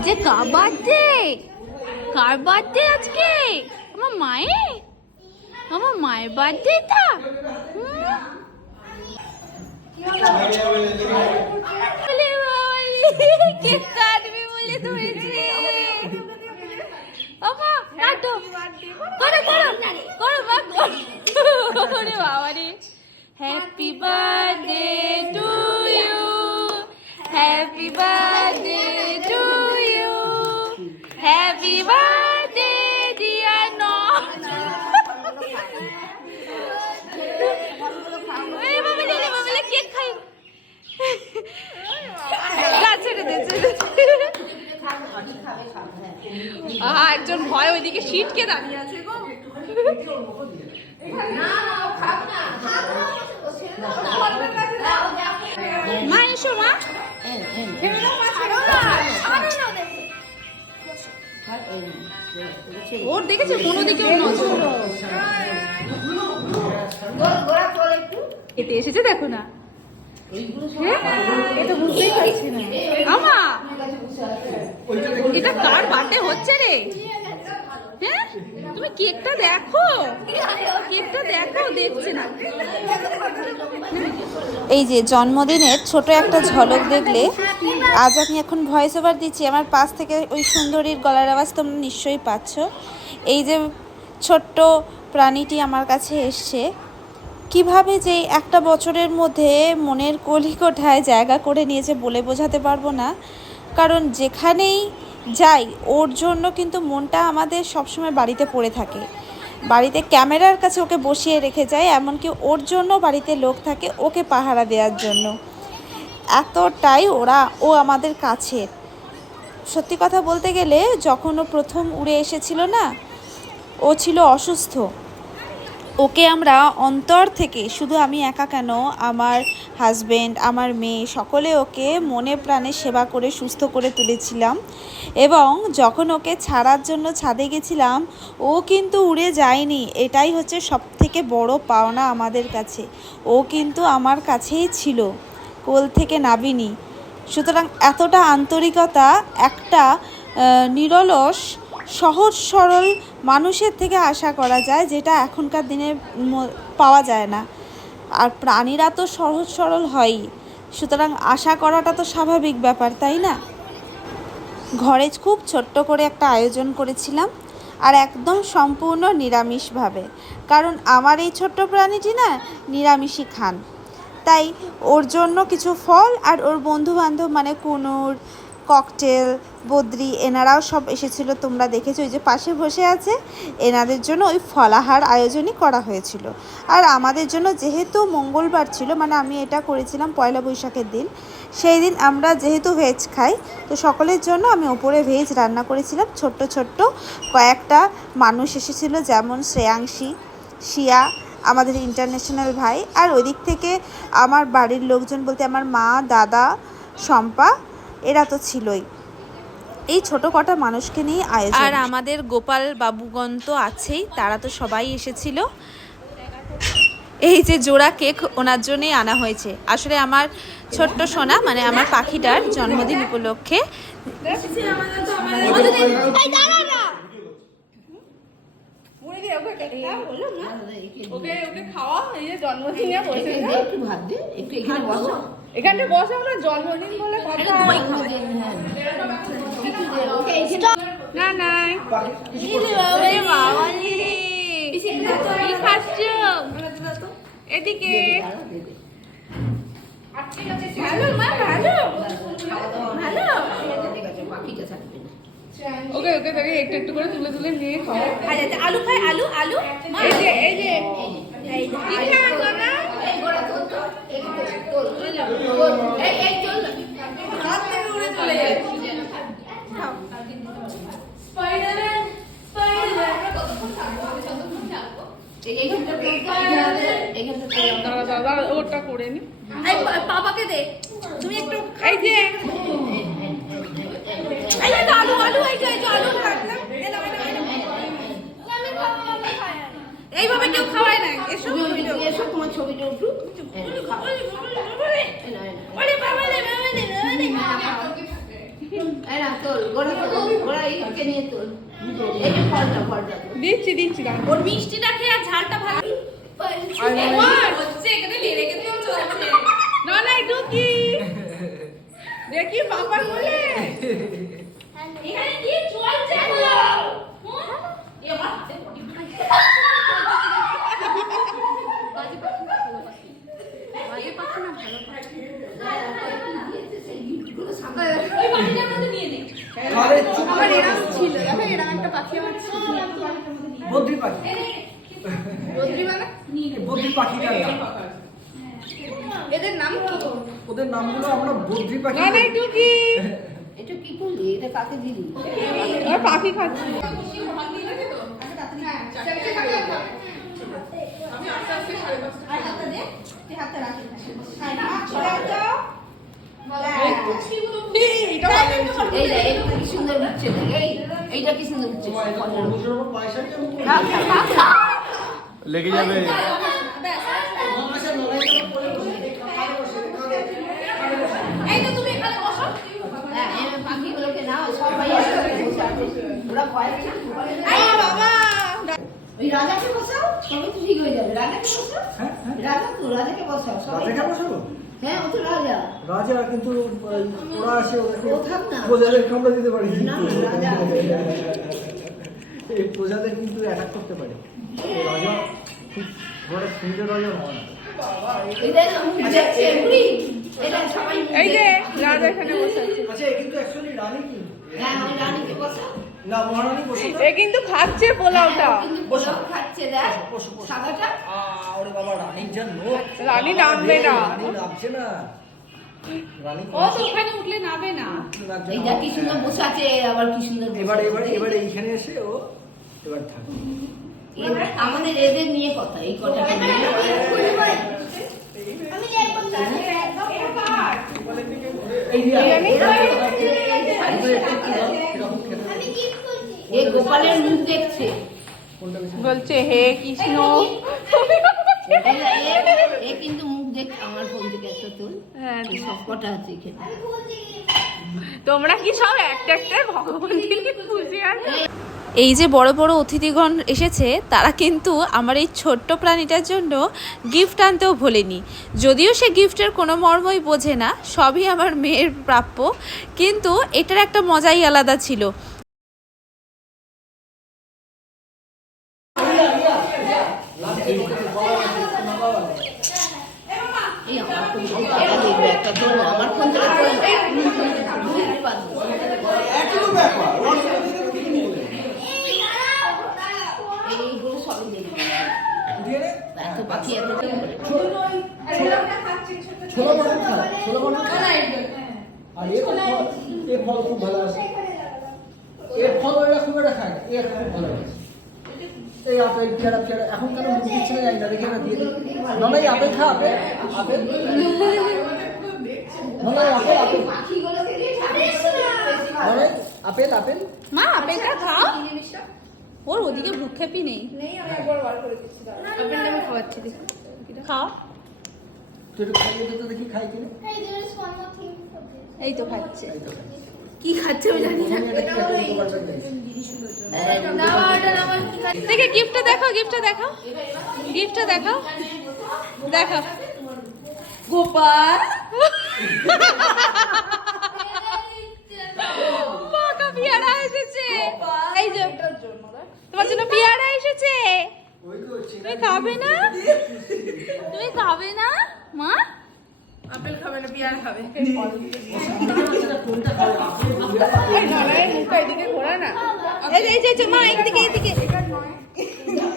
আজকে কার বার্থডে? কার বার্থডে আজকে? আমার মায়ের? আমার মায়ের বার্থডে টা? কেক কাটবি বলে ধরেছে। বাবা কাটো, করো করো করো মা করো। ওরে বাবা রে। Happy birthday to you, happy birthday to you, happy birthday dear নন। এই বাবা দিলে বাবা কেক খাই। ছেড়ে দে ছেড়ে দে। একজন ভয় ওইদিকে সিটকে দাঁড়িয়ে আছে গো। মা এসো মা। ওর দেখেছে কোনো দিকে এতে এসেছে দেখো না। আমা এটা কার বার্থডে হচ্ছে রে? হ্যাঁ তুমি কেকটা দেখো, কেকটা দেখো, দেখছে না। এই যে জন্মদিনের ছোট একটা ঝলক দেখলে। আজ আমি এখন ভয়েস ওভার দিচ্ছি, আমার পাশ থেকে ওই সুন্দরীর গলার আওয়াজ তোমরা নিশ্চয়ই পাচ্ছ। এই যে ছোট্ট প্রাণীটি আমার কাছে এসছে, কিভাবে যে একটা বছরের মধ্যে মনের কলিকোঠায় জায়গা করে নিয়েছে বলে বোঝাতে পারবো না। কারণ যেখানেই যাই ওর জন্য কিন্তু মনটা আমাদের সবসময় বাড়িতে পড়ে থাকে। বাড়িতে ক্যামেরার কাছে ওকে বসিয়ে রেখে যায়, এমনকি ওর জন্য বাড়িতে লোক থাকে ওকে পাহারা দেওয়ার জন্য। এতটাই ও আমাদের কাছের। সত্যি কথা বলতে গেলে যখন ও প্রথম উড়ে এসেছিল না, ও ছিল অসুস্থ। ওকে আমরা অন্তর থেকে, শুধু আমি একা কেন, আমার হাজব্যান্ড, আমার মেয়ে, সকলে ওকে মনে প্রাণে সেবা করে সুস্থ করে তুলেছিলাম। এবং যখন ওকে ছাড়ার জন্য ছাদে গেছিলাম, ও কিন্তু উড়ে যায়নি। এটাই হচ্ছে সবথেকে বড় পাওনা আমাদের কাছে। ও কিন্তু আমার কাছেই ছিল, কোল থেকে নাবিনি। সুতরাং এতটা আন্তরিকতা একটা নিরলস সহজ সরল মানুষের থেকে আশা করা যায়, যেটা এখনকার দিনে পাওয়া যায় না। আর প্রাণীরা তো সহজ সরল হয়ই, সুতরাং আশা করাটা তো স্বাভাবিক ব্যাপার, তাই না? ঘরে খুব ছোট্ট করে একটা আয়োজন করেছিলাম, আর একদম সম্পূর্ণ নিরামিষভাবে। কারণ আমার এই ছোট্ট প্রাণীটি না নিরামিষই খান। তাই ওর জন্য কিছু ফল, আর ওর বন্ধুবান্ধব মানে কুনুর, ককটেল, বদ্রি, এনারাও সব এসেছিলো। তোমরা দেখেছো ওই যে পাশে বসে আছে, এনাদের জন্য ওই ফলাহার আয়োজনই করা হয়েছিল। আর আমাদের জন্য যেহেতু মঙ্গলবার ছিল, মানে আমি এটা করেছিলাম পয়লা বৈশাখের দিন, সেই দিন আমরা যেহেতু ভেজ খাই, তো সকলের জন্য আমি ওপরে ভেজ রান্না করেছিলাম। ছোট্ট ছোট্ট কয়েকটা মানুষ এসেছিল, যেমন শ্রেয়াংশী, শিয়া, আমাদের ইন্টারন্যাশনাল ভাই, আর ওই দিক থেকে আমার বাড়ির লোকজন বলতে আমার মা, দাদা, শম্পা, এরা তো ছিলই। এই ছোট কটা মানুষকে নিয়ে আয়োজন। আর আমাদের গোপাল বাবুগণ তো আছেই, তারা তো সবাই এসেছিল। এই যে জোড়া কেক ওনার জন্যই আনা হয়েছে। আসলে আমার ছোট্ট সোনা, মানে আমার পাখিটার জন্মদিন উপলক্ষে। এখানে বসে আমরা জন্মদিন বলে কথা না না। কি খাচ্ছ এদিকে? ভালো মা, ভালো ভালো। ওকে ওকে তাকে একটু একটু করে তুলে তুলে নিয়ে খাও। আলু খাই, আলু আলু। এই যে এই যে কি খাওয়া না? এই চল হাত থেকে উড়ে চলে যায়। স্পাইডারম্যান স্পাইডারম্যান কতক্ষণ থাকবো? কতক্ষণ থাকবো? দাদা ওটা করে নি। পাপাকে দে তুমি একটু। এই যে আলু আলু, এই যে আলু রাখলাম। এইভাবে কেউ খাওয়ায় না। এসো এসো, তোমার ছবিটা একটু। ওরে বাবা রে বাবা রে বাবা রে। এই না তোল গোড়া তোল গোড়া এইকে নিয়ে তোল এই যে ফলটা তোল। দিচ্ছি দাঁড়া। ওর মিষ্টিটা খেয়ে আর ঝালটা ভালো হচ্ছে এখানে লেড়ে গেছে চলছে না একটু কি দেখি বাবা বলে এখানে কি চলছে গো এ আমার হাতে পটি বাজি পাখি না ভালো পাখি বাজি পাখি না ভালো পাখি ওই পাখিটার মধ্যে নিয়ে নে আমার এরকম ছিল দেখো এরকম একটা পাখি আমার ছিল বদ্রি পাখি বদ্রি মানে বদ্রি পাখিটার নাম এদের নাম কি ওদের নামগুলো আমরা বদ্রি পাখি না একটু কি এটা কি করলি এটা কাকে দিলি আর পাখি খাচ্ছি এইটা কি সুন্দর হচ্ছে এইটা কি সুন্দর হচ্ছে তরমুজের উপর পায়সারি এবং লেগে যাবে। এই তো তুমি এখানে বসো হ্যাঁ এই পাখিগুলোকে নাও সবাই একসাথে বসে আছে ওরা ভয় পেয়ে বাবা ওই রাজাকে বসাও সবই তো ঠিক হয়ে যাবে রাজাকে বসাও রাজাকে বসাও সবাই রাজাকে বসাবো? হ্যাঁ ও তো রাজা রাজা কিন্তু ওরা আসে ওদেরকে ও থাক না। প্রজাদের কামড়া দিতে পারি না, রাজা। এই প্রজাদের কিন্তু অ্যাটাক করতে পারে এই রাজা খুব বড় সুন্দর রাজা হয় না। এটা মুখ দেখছে বুড়ি এটা সবাই মুখ এই যে দেখছে। রাজা এখানে বসে আছে আচ্ছা এ কিন্তু অ্যাকচুয়ালি রানী কি হ্যাঁ ওই রানীকে বসাও না মহারানী বসে না? এ কিন্তু খাচ্ছে পোলাওটা কিন্তু পোলাও খাচ্ছে দেখ বসো, বসো। সাদাটা ওরে বাবা রানীর যা লোক রানী নামবে না। রানী নামছে না রানী ও তো ওখানে উঠলে নাবে না লাগছে এইটা কি সুন্দর বসে আছে আবার কি সুন্দর বসে এবার আছে। এবার এবার এইখানে এসে ও এবার থাকে আমাদের এদের নিয়ে কথা এই কথাটা নিয়ে এই যে এই গোপালের মুখ দেখছে বলছে হে কৃষ্ণ এ কিন্তু মুখ দেখ আমার ফোন থেকে একটা তোল হ্যাঁ এই সব কটা আছে এখানে তোমরা কি সব একটা একটা ভগবান খুশি আর এই যে বড় বড় অতিথিগণ এসেছে তারা কিন্তু আমার এই ছোট্ট প্রাণীটার জন্য গিফট আনতেও ভোলেনি। যদিও সে গিফটের কোনো মর্মই বোঝে না, সবই আমার মেয়ের প্রাপ্য, কিন্তু এটার একটা মজাই আলাদা ছিল। এই আমার ফোন থেকে টাকা দেখবে একটা তোল না, আমার ফোন থেকে তোল এইগুলো সবই দেখবে এত পাখি এত কি করে ছোলা বানান খায় ছোলা বানান খায় আর এ ফল খুব ভালো আছে এ ফল ওরা খুব একটা খায় না এ খুব ভালো আছে এই আপেল পেয়ারা এখন কেন মুখ দিচ্ছে না জানি না দেখে না দিয়ে দিই না না এই আপেল খা আপেল আপেল না না আপেল আপেল পাখিগুলো থেকে না না আপেল আপেল মা আপেলটা খাও, ওর ওদিকে ভ্রুক্ষেপই নেই। আপেলটা আমি খাওয়াচ্ছি দেখো খাও, তুই একটু খাইয়ে দে তো দেখি খাই কিনা এই তো খাচ্ছে। এই তো খাই। কি খাচ্ছে আমি জানি না এটা কি একটা উপকার চাই দেখে গিফটটা দেখাও, গিফটটা দেখাও, গিফটটা দেখাও, দেখাও। গোপাল বাঁকা পেয়ারা এসেছে, এই যে তোমার জন্য পেয়ারা এসেছে। ওই তো তুমি খাবে না, তুমি খাবে না মা? আপেল খাবে না পেয়ারা খাবে কোনটা খাবে আপেল এই নড়াই মুখটা এদিকে ঘোরা না এই যে, এই যে, এই যে, মা এইদিকে, এইদিকে,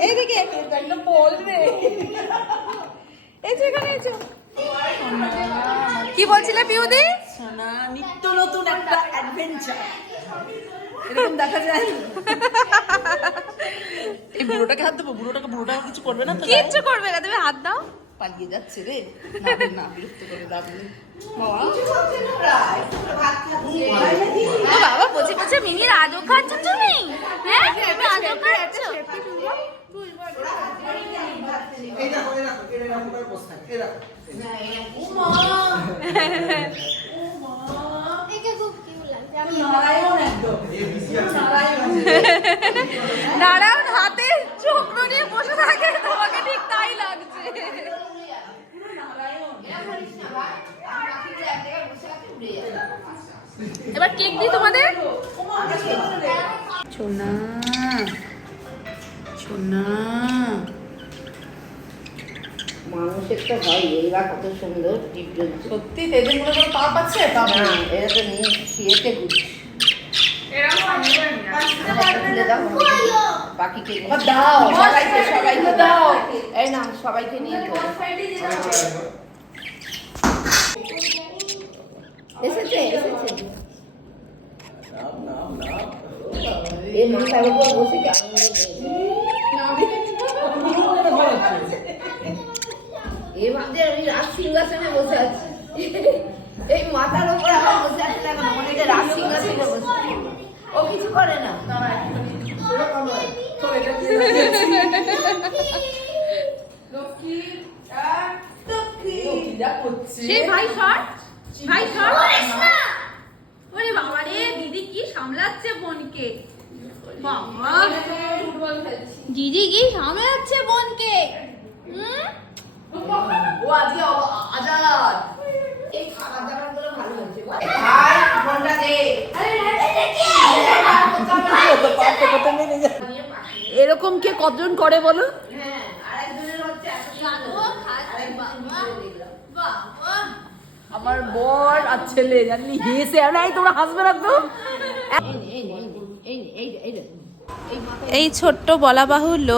এইদিকে, একটা বলবে এই যে এখানে, এই যে। কি বলছিলে পিউদি? নিত্য নতুন একটা অ্যাডভেঞ্চার এরকম দেখা যায় এই বুড়োটাকে হাত দেবো বুড়োটাকে কিছু করবে না তো কিচ্ছু করবে না, তুমি হাত দাও। পালিয়ে যাচ্ছে রে না বিরক্ত করে লাভ নেই ও বাবা, বসে বসে মিনির আজও খাচ্ছ তুমি? হ্যাঁ, তুমি আজও খাচ্ছ? এই দেখো এই দেখো এর এরকম করে বসে থাকে এই দেখো একে খুব কিউট লাগছে আমি নারায়ণ হাতে চক্র নিয়ে বসে থাকে, তোমাকে ঠিক তাই লাগছে। এবার কেক দিই তোমাদের। সোনা সোনা মানুষের তো হয়, এইবার কত সুন্দর টিপ জ্বলছে। সত্যি তেদের মনে কোনো পাপ আছে? না, এরা তো নিয়ে খেয়েতে ঘুরছে। তুলে দাও বাকিকে দাও, সবাইকে দাও। এই না, সবাইকে নিয়ে দাও। এসেছে এই মাথার উপর বসে কি আনন্দ পেয়েছে। এ ভাবছে আমি রাজ সিংহাসনে বসে আছি, এই মাথার উপর আমার বসে আছে না, মনে হয় রাজ সিংহাসনে বসে। ও কিছু করে না। সেই ভাই শর্ট, ভাই শর্ট। ওরে বাবা রে, দিদি কি সামলাচ্ছে বোনকে। বাবা, দিদি কি সামলাচ্ছে বোনকে। ও আজকে আজাদ। এই খাবার দাবার গুলো ভালো হয়েছে। ভাই ফোনটা দে। এরকম কে কতজন করে বলো? হ্যাঁ, আরেকজনের হচ্ছে এত সুন্দর। আমার বর আর ছেলে জানি হেসে নাই, তোমরা হাসবে না তো। এই ছোট্ট বলা বাহুল্য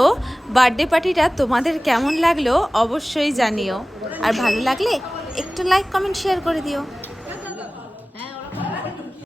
বার্থডে পার্টিটা তোমাদের কেমন লাগলো অবশ্যই জানিও, আর ভালো লাগলে একটু লাইক কমেন্ট শেয়ার করে দিও।